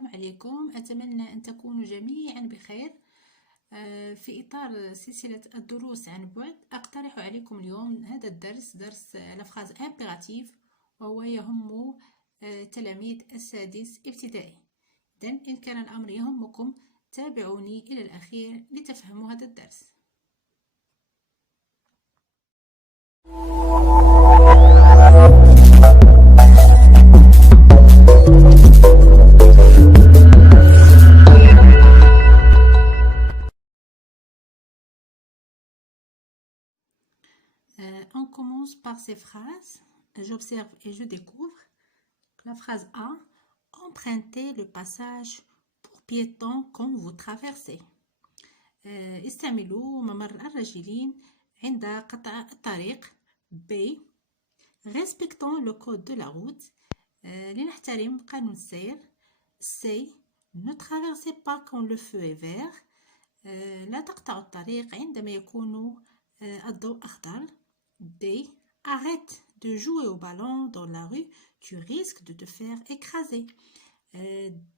السلام عليكم. أتمنى أن تكونوا جميعا بخير. في إطار سلسلة الدروس عن بعد أقترح عليكم اليوم هذا الدرس، درس لفراز امبيراتيف، وهو يهم تلاميذ السادس ابتدائي. إذن إن كان الأمر يهمكم تابعوني إلى الأخير لتفهموا هذا الدرس. On commence par ces phrases. J'observe et je découvre. La phrase A. Empruntez le passage pour piétons quand vous traversez. استعملوا ممر الراجلين عند قطع الطريق. B. Respectons le code de la route. لنحترم قانون السير. C. Ne traversez pas quand le feu est vert. لا تقطعوا الطريق عندما يكون الضوء أخضر. D. Arrête de jouer au ballon dans la rue, tu risques de te faire écraser.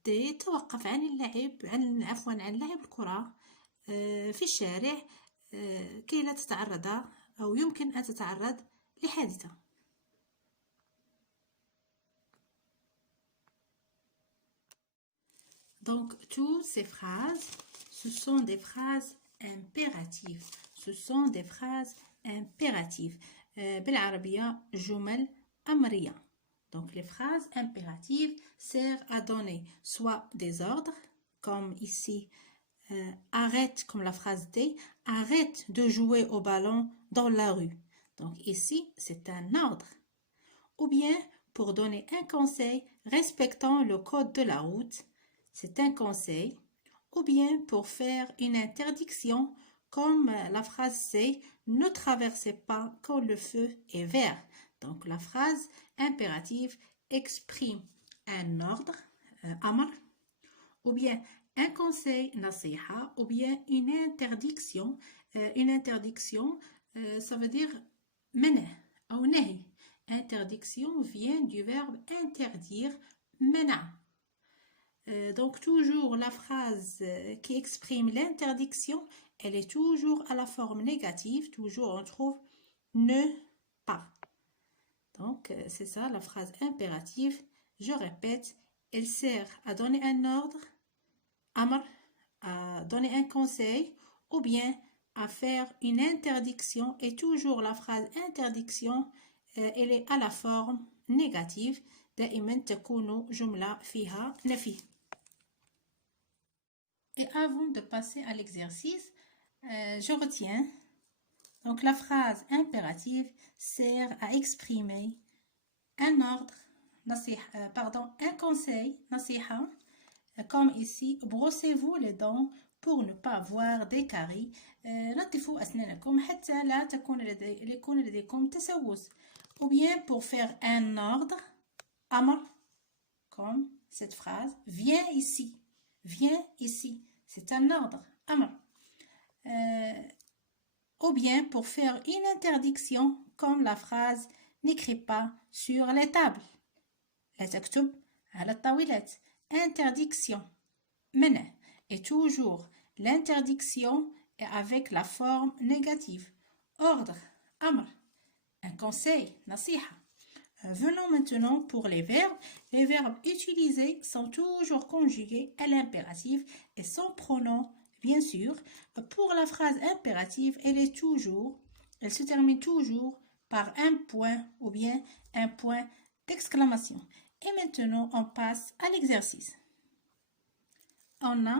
D. توقف عن اللعب عن لعب الكرة في الشارع كي لا تتعرض أو يمكن أن تتعرض لحادثة. Donc, toutes ces phrases, ce sont des phrases impératives. Ce sont des phrases impératives. بالعربية جمل أمرية. Donc, les phrases impératives servent à donner soit des ordres, comme ici, arrête, comme la phrase D, arrête de jouer au ballon dans la rue. Donc, ici, c'est un ordre. Ou bien, pour donner un conseil respectant le code de la route, c'est un conseil. Ou bien, pour faire une interdiction, comme la phrase C, ne traversez pas quand le feu est vert. Donc, la phrase impérative exprime un ordre, amr, ou bien un conseil, nasiha, ou bien une interdiction. Une interdiction, ça veut dire mena ou nahi. Interdiction vient du verbe interdire, mena. Donc, toujours la phrase qui exprime l'interdiction, elle est toujours à la forme négative. Toujours, on trouve ne pas. Donc, c'est ça la phrase impérative. Je répète, elle sert à donner un ordre, amr, à donner un conseil, ou bien à faire une interdiction. Et toujours la phrase interdiction, elle est à la forme négative. دائما تكون جملة فيها نفي. Et avant de passer à l'exercice, je retiens. Donc, la phrase impérative sert à exprimer un ordre, un conseil, nasiha, comme ici, brossez-vous les dents pour ne pas avoir des caries. نظفوا أسنانكم حتى لا يكون لديكم تسوس. Ou bien pour faire un ordre, amr, comme cette phrase, viens ici. Viens ici. C'est un ordre, amr. Ou bien pour faire une interdiction, comme la phrase n'écris pas sur les tables. لا تكتب على الطاولات. Interdiction. منع. Et toujours, l'interdiction est avec la forme négative. Ordre, amr. Un conseil, nasiha. Venons maintenant pour les verbes. Les verbes utilisés sont toujours conjugués à l'impératif et sans pronom, bien sûr. Pour la phrase impérative, elle se termine toujours par un point ou bien un point d'exclamation. Et maintenant, on passe à l'exercice. On a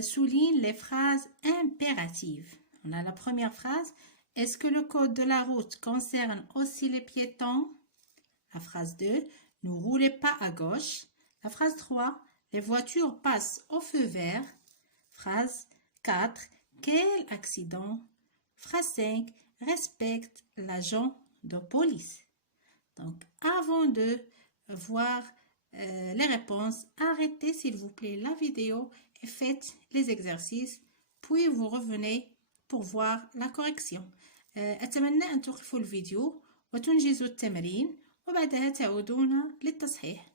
souligne les phrases impératives. On a la première phrase. Est-ce que le code de la route concerne aussi les piétons? La phrase 2, ne roulez pas à gauche. La phrase 3, les voitures passent au feu vert. Phrase 4, quel accident? Phrase 5, respecte l'agent de police. Donc, avant de voir les réponses, arrêtez s'il vous plaît la vidéo et faites les exercices. Puis vous revenez pour voir la correction. أتمنى أن توقفوا الفيديو وتنجزوا التمرين وبعدها تعودون للتصحيح.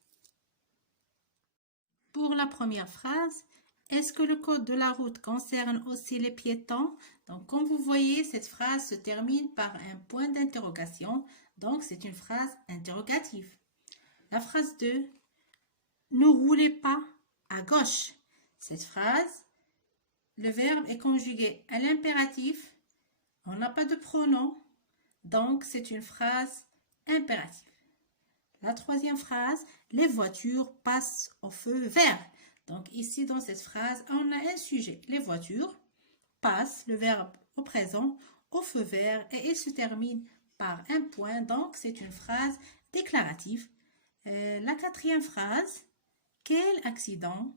pour la première phrase, est-ce que le code de la route concerne aussi les piétons? Donc, comme vous voyez, cette phrase se termine par un point d'interrogation. Donc, c'est une phrase interrogative. La phrase 2, ne roulez pas à gauche. Cette phrase, le verbe est conjugué à l'impératif. On n'a pas de pronom. Donc, c'est une phrase impérative. La troisième phrase, les voitures passent au feu vert. Donc, ici, dans cette phrase, on a un sujet. Les voitures passent, le verbe au présent, au feu vert et il se termine par un point. Donc, c'est une phrase déclarative. La quatrième phrase, quel accident?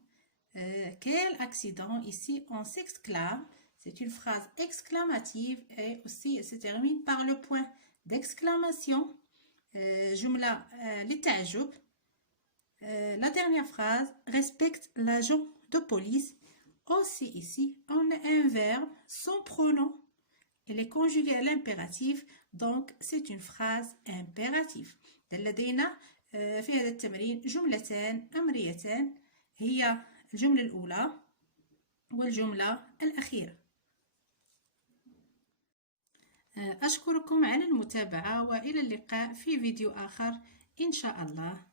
Quel accident? Ici, on s'exclame. C'est une phrase exclamative et aussi elle se termine par le point d'exclamation. جملة للتعجب. La dernière phrase, respecte l'agent de police. Aussi ici, on a un verbe sans pronom. Il est conjugué à l'impératif, donc c'est une phrase impérative. لدينا في هذا التمرين جملتان أمريتان هي الجملة الأولى والجملة الأخيرة. أشكركم على المتابعة وإلى اللقاء في فيديو آخر إن شاء الله.